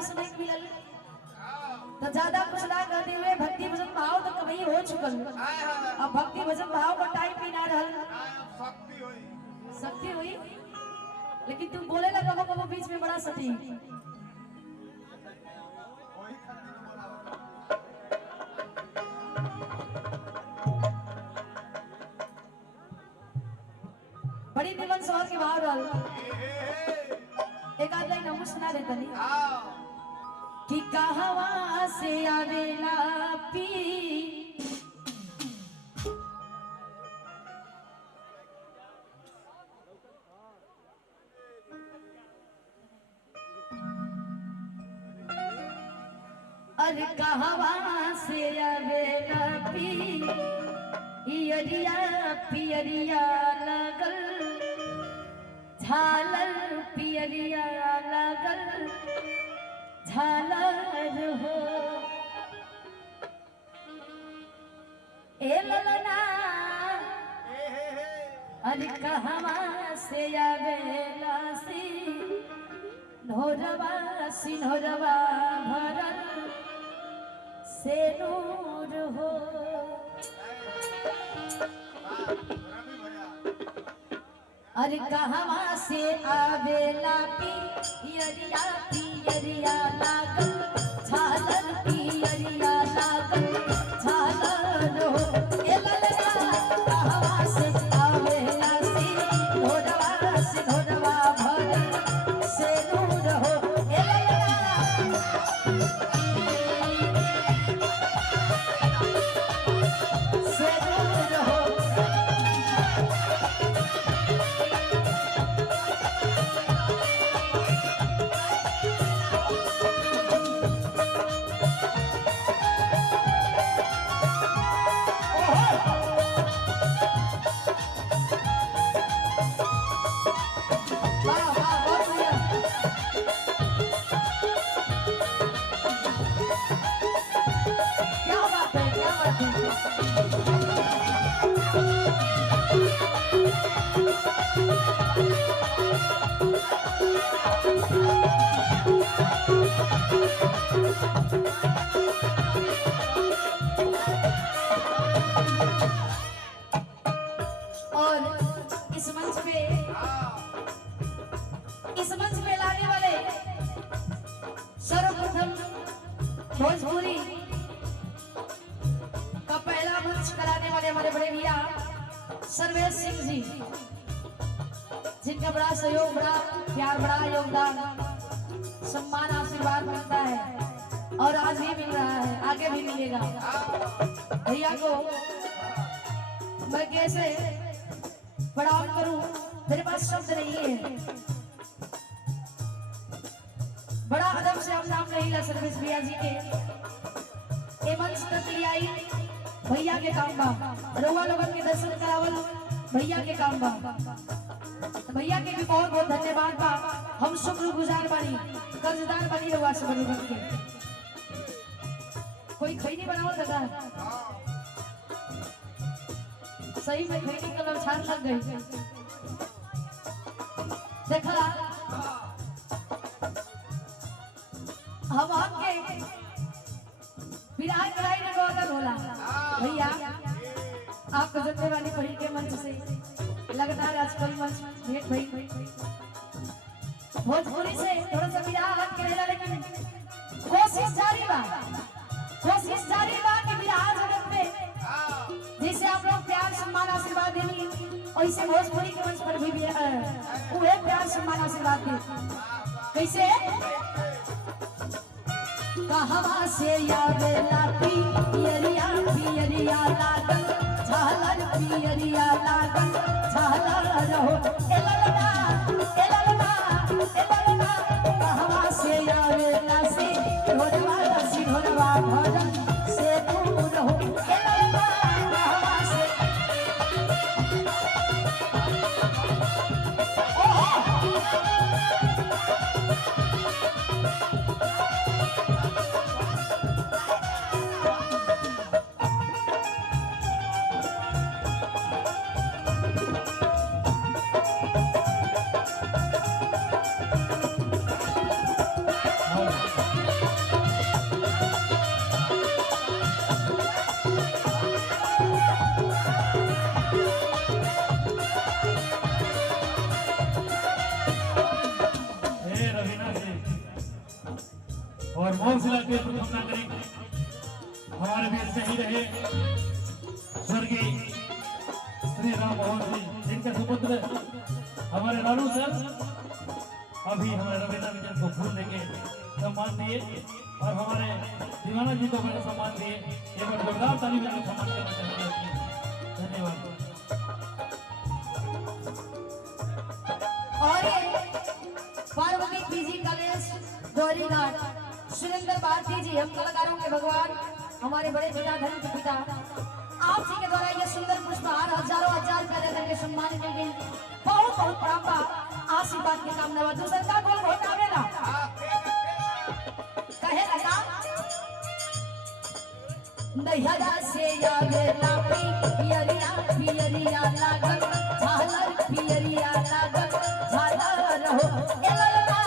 भी सुने के मिलल तो ज्यादा कुछ ना करते हुए भक्ति भजन भाव तो कभी हो चुकल। अब भक्ति भजन भाव का टाइम भी ना रहल, शक्ति हुई। लेकिन तुम बोले ना कबो कबो बीच में बड़ा सती। बड़ी निमन शहर के बाहर रहल एक आध लाइन हम सुना देता नहीं कि कहवा से आवेला पी अरे कहवा से आवेला पी इयरिया पियरिया लगल झालर पियरिया लगल झालर हो ए ललना अरे कहवा से आवेला सी नोरवा सिनोरवा भरल से नूर हो। अरे कहवा से आवेला पियरिया पियरिया लागल झालर पियरिया लागल झालर हो ए ललना कहवा से आवेला सी घोड़वा से घोड़वा भरल से नूर हो ए से नूर हो। इस मंच पे लाने वाले सर्वप्रथम भोजपुरी का पहला मंच कराने वाले हमारे बड़े भैया सर्वेश सिंह जी, जिनका बड़ा सहयोग, बड़ा प्यार, बड़ा योगदान, सम्मान, आशीर्वाद मिलता है और आज भी मिल रहा है, आगे भी मिलेगा। भैया को मैं कैसे प्रणाम करूं, मेरे पास शब्द नहीं है। बड़ा अदब से हम नाम नहीं ला सर्विस भैया जी के ए मंच तक ले आई भैया के काम बा, रउआ लोगन के दर्शन करावल भैया के काम बा। तो भैया के भी बहुत बहुत धन्यवाद बा। हम शुक्रगुजार बानी, कर्जदार बानी रउआ सब लोगन के। कोई खैनी बनावल दादा, सही में खैनी कलर छान लग गई। देखा हम आपके विराट कराई न गौरव होला भैया, आपको जनते वाली पढ़ी के मंच से लगातार आज कोई मंच भेंट भई भोजपुरी से थोड़ा सा विराट करेला, लेकिन कोशिश जारी बा कि विराट जगत में जैसे आप लोग प्यार सम्मान आशीर्वाद देनी, वैसे भोजपुरी के मंच पर भी पूरे प्यार सम्मान आशीर्वाद दे। कैसे कहवा से आवेला पियरिया पियरिया लागल झालर पियरिया लागल झालर हो ए ललना ए ललना ए ललना कहवा से आवेला से घोड़वा से घोड़वा भरल से दूर हो ए ललना कहवा से मौसिला के प्रथम नागरिक हमारे बीच से ही रहे स्वर्गीय श्री राम मोहन जी, जिनके सुपुत्र हमारे लालू सर अभी हमारे रविंद्र विजन को फूल देके सम्मान दिए और हमारे दीवाना जी को मैंने सम्मान दिए। एक बार जोरदार ताली में सम्मान करना चाहते हैं। धन्यवाद। और पार्वती पीजी कॉलेज गौरीघाट सुरेंद्र भारती जी, हम कलाकारों के भगवान, हमारे बड़े पिता धर्म के पिता, आप जी के द्वारा ये सुंदर पुष्पहार हजारों हजार रुपया करके सम्मानित की गई। बहुत बहुत प्राप्त आशीर्वाद की कामना। दूसरा का बोल बहुत आवेला कहे लगा नैहरा से आवेला पियरिया पियरिया लागल झालर पियरिया लागल झालर हो ए ललना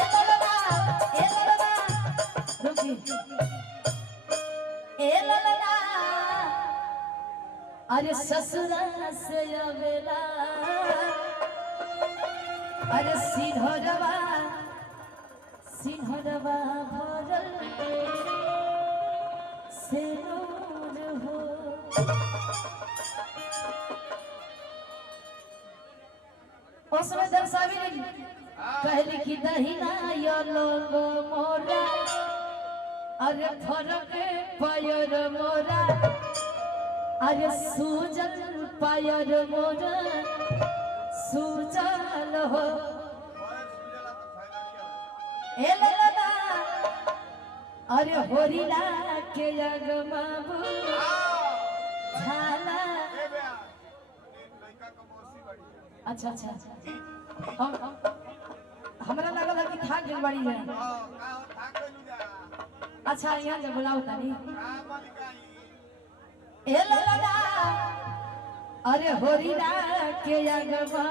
ए ललना ए ललना रुकी ए ललना अरे ससुरा से आवेला अरे सिंहरवा सिंहरवा भरल से नूर हो। उसमें दर्शावी कहली कि दहिना यो लोग मोरा अरे फरक पायर मोरा अरे सूजल पायर मोरा सूजल हो ए ललना अरे होरिला के अगमाबू झाला। अच्छा अच्छा हमरा लगल है कि थाक गइल बड़ी है। अच्छा यहाँ जब बुलाओ तनी ए ललना अरे होरिला के अगमा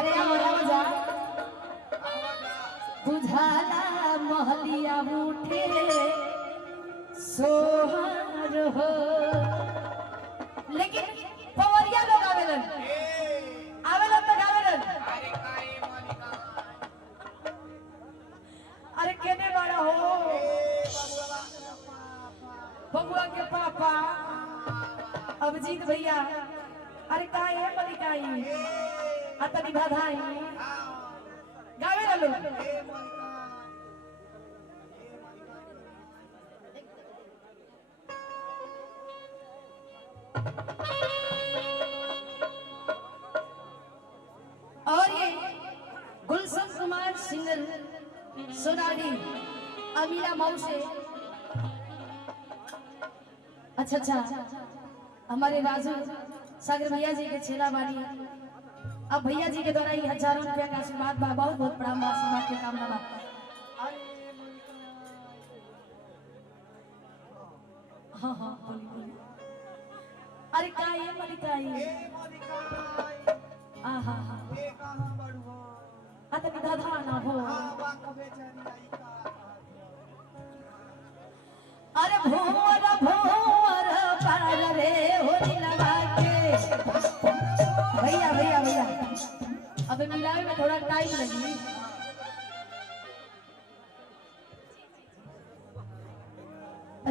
अरे आओ जा बुझाला महलिया उठे सोहर हो। लेकिन पवरिया लोग आवेलन तो गावेलन अरे केने बड़ा हो बबुआ के पापा अभिजीत भैया अरे काई है मलिकाई अतनी बधाई गावेलन लोग। और ये गुलशन कुमार सिंगर सोनाली अमीना मऊ से अच्छा अच्छा हमारे राजू सागर भैया जी के छेला वाली अब भैया जी के द्वारा ही हजारों रुपया का आशीर्वाद बा। बहुत बहुत प्रणाम आशीर्वाद की कामना बा। हाँ हाँ बोली बोली अरे का ये मलिकाई हाँ हाँ हाँ अतनी दादा ना हो अरे भोर भोर पार रे होली लगा के भैया भैया भैया अबे मिलावे में थोड़ा टाइम लगी।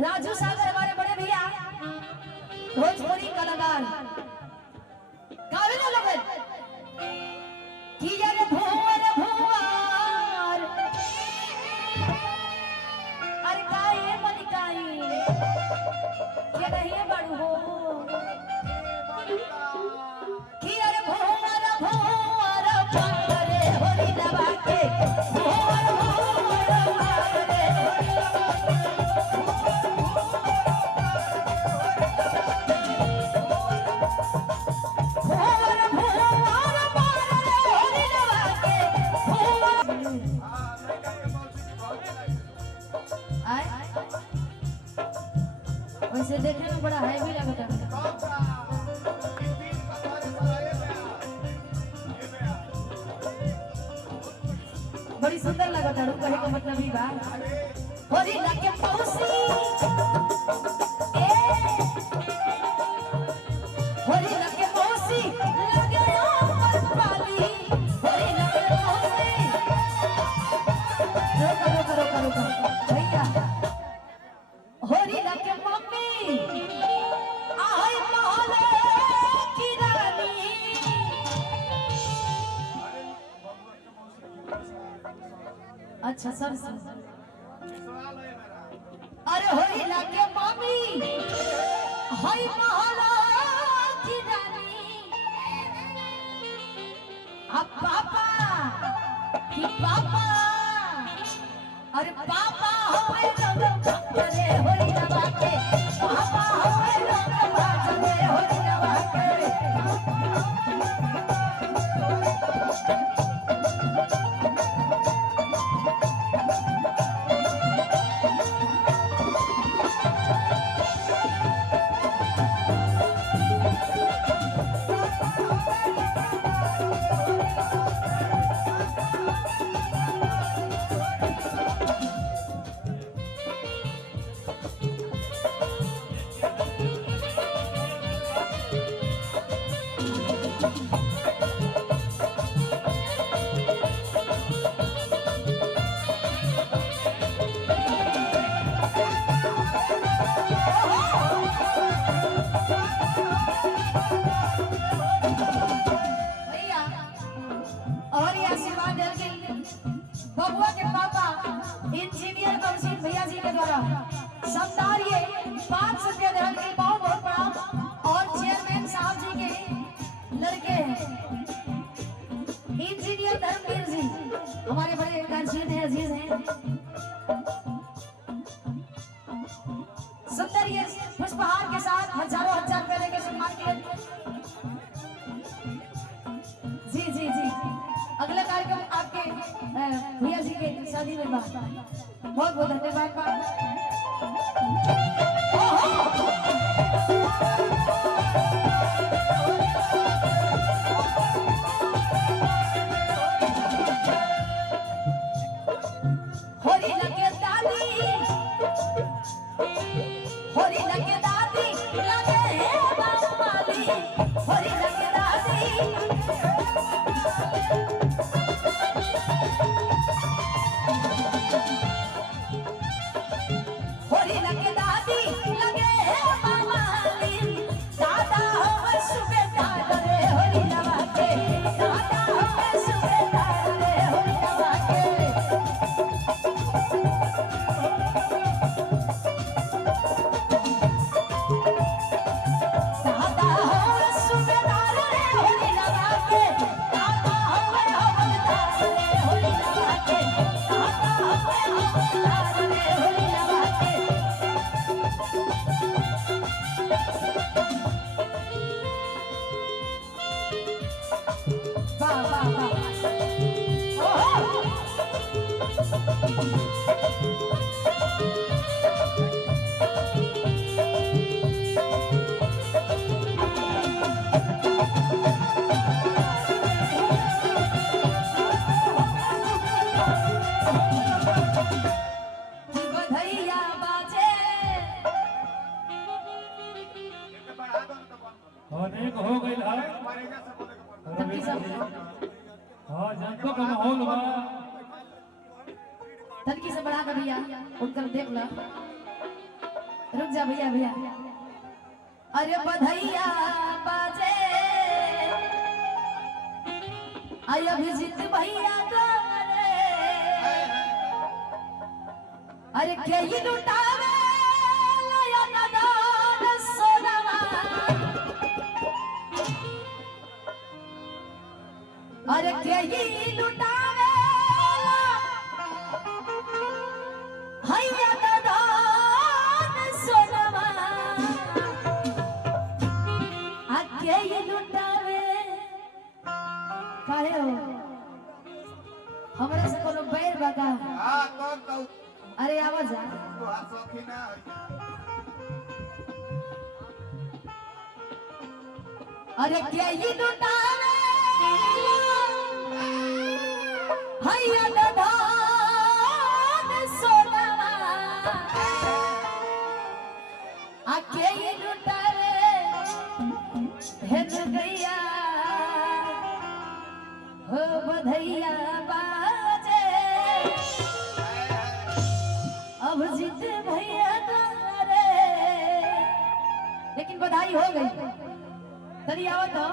राजू सागर हमारे बड़े भैया भोजपुरी कलाकार गावे ना लोग कि यार भोर भोर अरे काई मलिकाई ये नहीं बड़ू हो कि यार भोर भोर पारे होली लगा के भोर भोर पारे वैसे देखने में बड़ा हैवी लगता है। बड़ी सुंदर लगता है कहे का मतलब ही बा होली लगे पौसी ए होली लगे पौसी लगे पर पाली होली लगे पौसी रुको रुको रुको रुको अच्छा सर अरे होई लागे मामी हाय महला की रानी अब पापा कि पापा अरे पापा होए रंग भरे होई नवा के पापा होए रंग भरे होई नवा के और ये आशीर्वाद दे के बबुआ के पापा इंजीनियर कौशिक भैया जी के द्वारा समदार ये 500 रुपया दे के बहुत बहुत बड़ा और चेयरमैन साहब जी के लड़के इंजीनियर धर्मवीर जी हमारे बड़े कांशीद हैं अजीज हैं सुंदर ये पुष्पहार के साथ हजारों हजार रुपए देके सम्मान किए जी जी जी अगला कार्यक्रम आपके भैया जी के शादी में बहुत बहुत धन्यवाद होली लगे दादी होली लगे दादी लगे बापाली होली लगे दादी होली लगे दादी लगे मामाली दादा हो सुबेदार रे होली नवा के दादा हो सुबेदार रे होली नवा के दादा हो सुबेदार रे होली नवा के दादा हो हवलदार रे होली नवा के दादा हो हवलदार रे होली नवा के वाह वाह वाह ओहो बधैया बाजे अनेक हो गई है तब सब हाँ जनता का माहौल बा तनकी से बढ़ा कर भैया उनकर देख ला रुक जा भैया भैया अरे बधैया बाजे आई अभिजीत भैया गारे अरे के ही लुटावे लया नदान सोनवा अरे के ही लुटावे हैया नदान सोनवा आ के ही लुटावे काहे हो हमरे से कोनो बैर बगा हां कौन कहू अरे आवाज आ तो हाथ सौखी ना अरे के ही लुटावे हैया नदान सोनवा आ के ही लुटावे हेन गैया हो बधैया बाजे अब जीत भैया रे लेकिन बधाई हो गई तनी आवत हो